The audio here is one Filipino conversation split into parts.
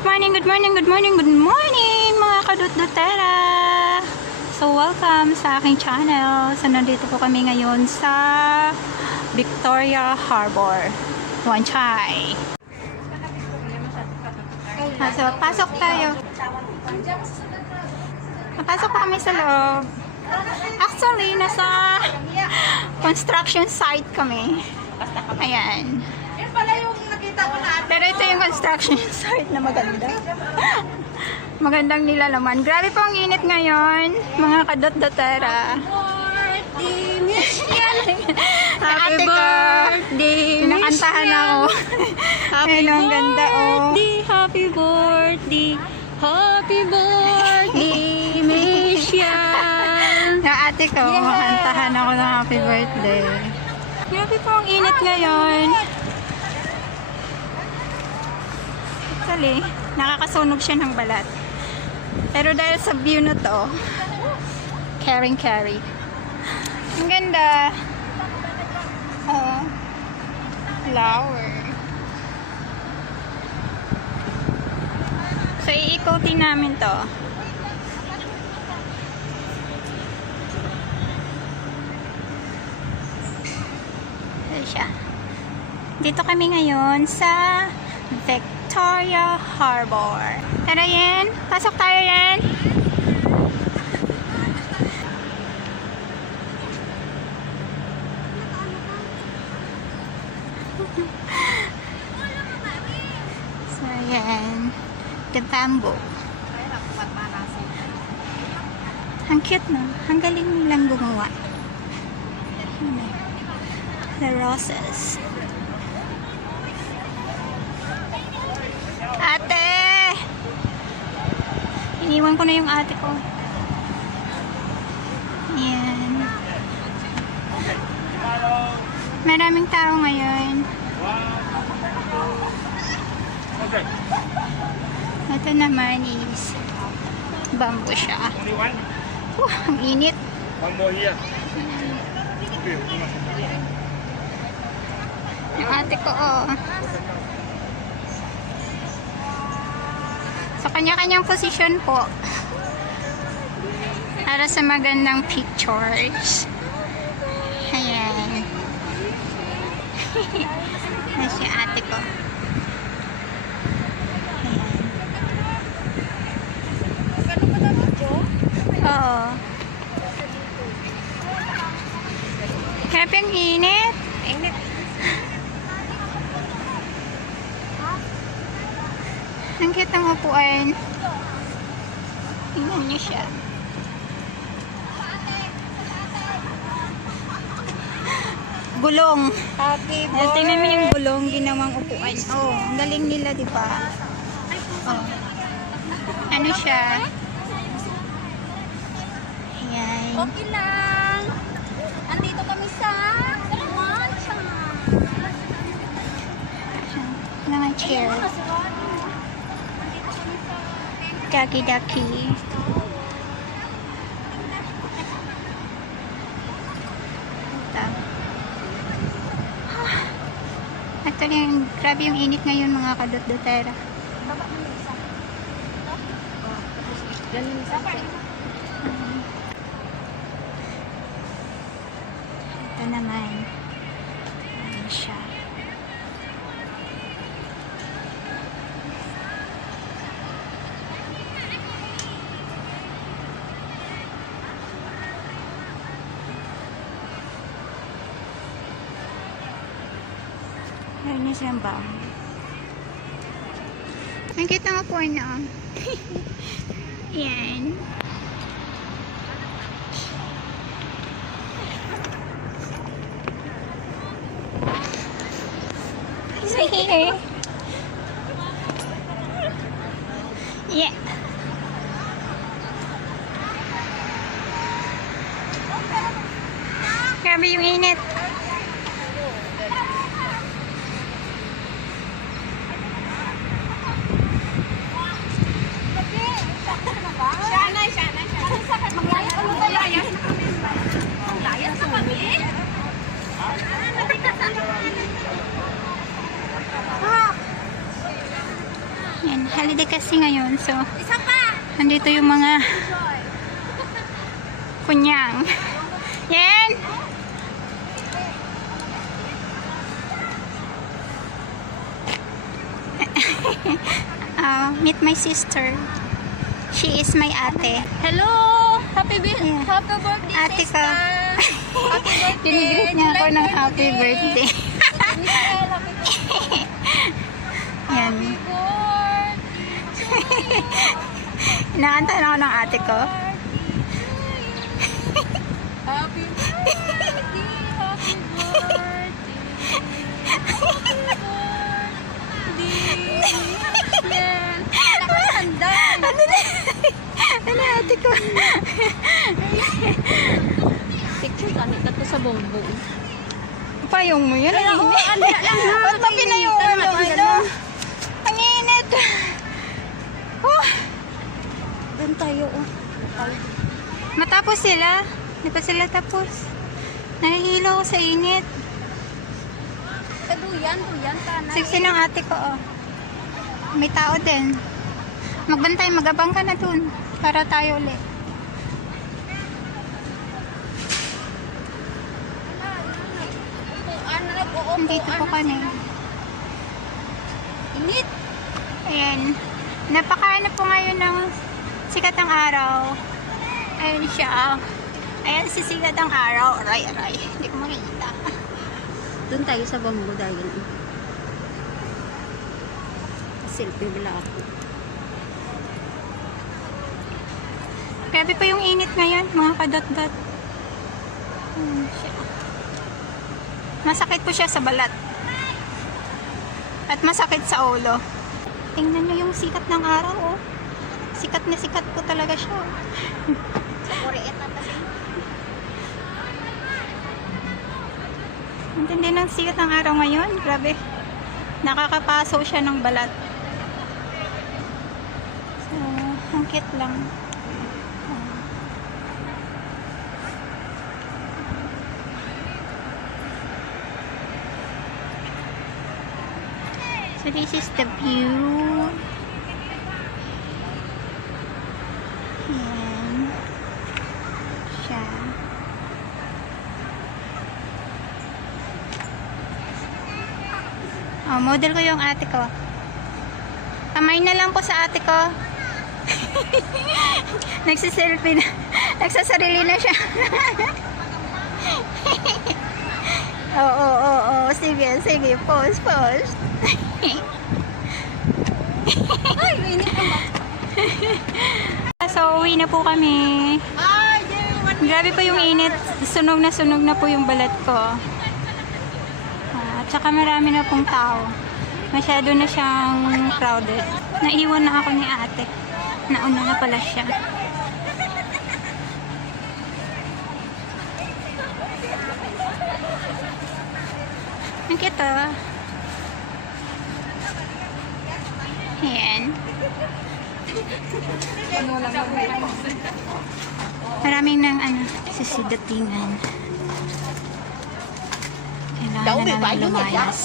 Good morning, good morning, good morning, good morning mga kadut-dutera! So welcome sa aking channel. So nandito po kami ngayon sa Victoria Harbor, Wan Chai. So pasok tayo. Napasok pa kami sa loob. Actually, nasa construction site kami. Ayan. Pero ito yung construction site na maganda. Magandang nilalaman. Grabe po ang init ngayon, mga kadot-dotera. Happy birthday! Nakantahan ako. Happy Ayun, ang ganda, oh. Happy birthday! Happy birthday, Michelle! Yung ate ko, makantahan ako ng happy birthday. Grabe po ang init ngayon. Actually, nakakasunog siya ng balat. Pero dahil sa view na to, caring. Ang ganda. Oh, flower. So, iikotin namin to. Ito siya. Dito kami ngayon sa Victoria Harbor. Tara, Yen. Pasok tayo, Yen. So, ayan. The bamboo. Ang cute, no? Ang galing nilang gumawa. The roses. Ate! Iniwan ko na yung ate ko. Ayan. Maraming tao ngayon. Ito naman is bamboo siya. Ang init. Yung ate ko, oh. So, kanya-kanyang posisyon po. Para sa magandang pictures. Ayan. Ayan si ate ko. Oo. Grabe ang init. Init. Ang cute ng upuan. Tingnan niyo siya. Gulong. Happy Tingnan mo yung gulong, ginawang upuan. Oh, ang galing nila, di ba? Oh. Ano siya? Ayan. Okay lang. Andito kami sa Mancha. Naman chair. Daki-daki. Ito. Actually, grabe yung init ngayon, mga kadot-dotera. Ganun sa Ito naman. Ayan siya. Ayan na siyang bang. Ang cute nga po na. Ayan. Sige. Yeah. Grabe yung init. Yan. holiday kasi ngayon. So, Isa pa! nandito yung mga kunyang. Yan! Meet my sister. She is my ate. Hello! Happy Yeah. Happy birthday, Ate sister! ko. Happy birthday! Tinigrit niya ako ng happy birthday. Michelle, happy birthday! Yan. Happy birthday! Inaanta na ako ng ate ko. Happy birthday! Happy birthday! Happy birthday! Yan! Nakasanda! Ano ate ko? Picture ka nito to sa bongbong. Payong mo yun. Kaya, oo, ano lang ha. Ba't mo pinayungan yung ano? Ang init. Oh, Doon tayo, oh. matapos sila. Di pa sila tapos. Nahihilo ako sa init. Duyan ka na. Siksi ng ate ko, oh. May tao din. Magbantay, magabang ka na dun. Para tayo ulit. Nandito po kami. Init. Ayan. Napakaano po ngayon ng sikat ng araw. Ayan siya. Ayan si sikat ng araw. Aray, aray. Hindi ko makikita. Doon tayo sa banggo dahil. Selfie bila ako. Grabe pa yung init ngayon, mga kadot-dot. Ayan siya. Masakit po siya sa balat. At masakit sa ulo. Tingnan nyo yung sikat ng araw, oh. Sikat na sikat po talaga siya. Sa Korean na kasi. Ang tindi ng sikat ng araw ngayon. Grabe. Nakakapaso siya ng balat. So, ang cute lang. So, this is the view. Ayan. Siya. Oh, model ko yung ate ko. Kamay na lang po sa ate ko. Nagsiselfie na. Nagsasarili na siya. Oo. Sige. Pause. Ay, init naman. So, uwi na po kami. Ay, Grabe pa yung init. Sunog na po yung balat ko. At saka marami na pong tao. Masyado na siyang crowded. Naiwan na ako ni ate. Nauna na pala siya. Ang cute, ah. Ayan. Maraming nang sisidatingan. Kailangan na namin lumayas.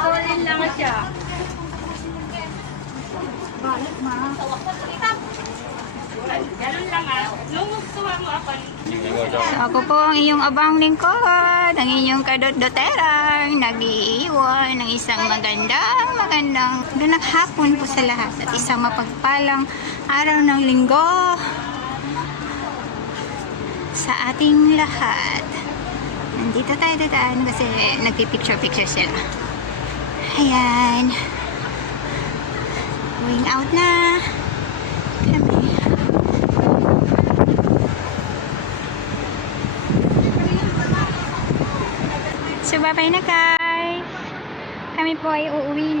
Korean lang siya. Ganun lang Lumukuha mo ako. So, ako po ang iyong abang lingkod, ang inyong kadot-doterang, nag-iiwan ng isang magandang ganang hapon po sa lahat at isang mapagpalang araw ng linggo sa ating lahat. Nandito tayo dadaan kasi nagpipicture sila. Ayan. Going out na. Kami. So, bye-bye na guys. Kami po ay uuwi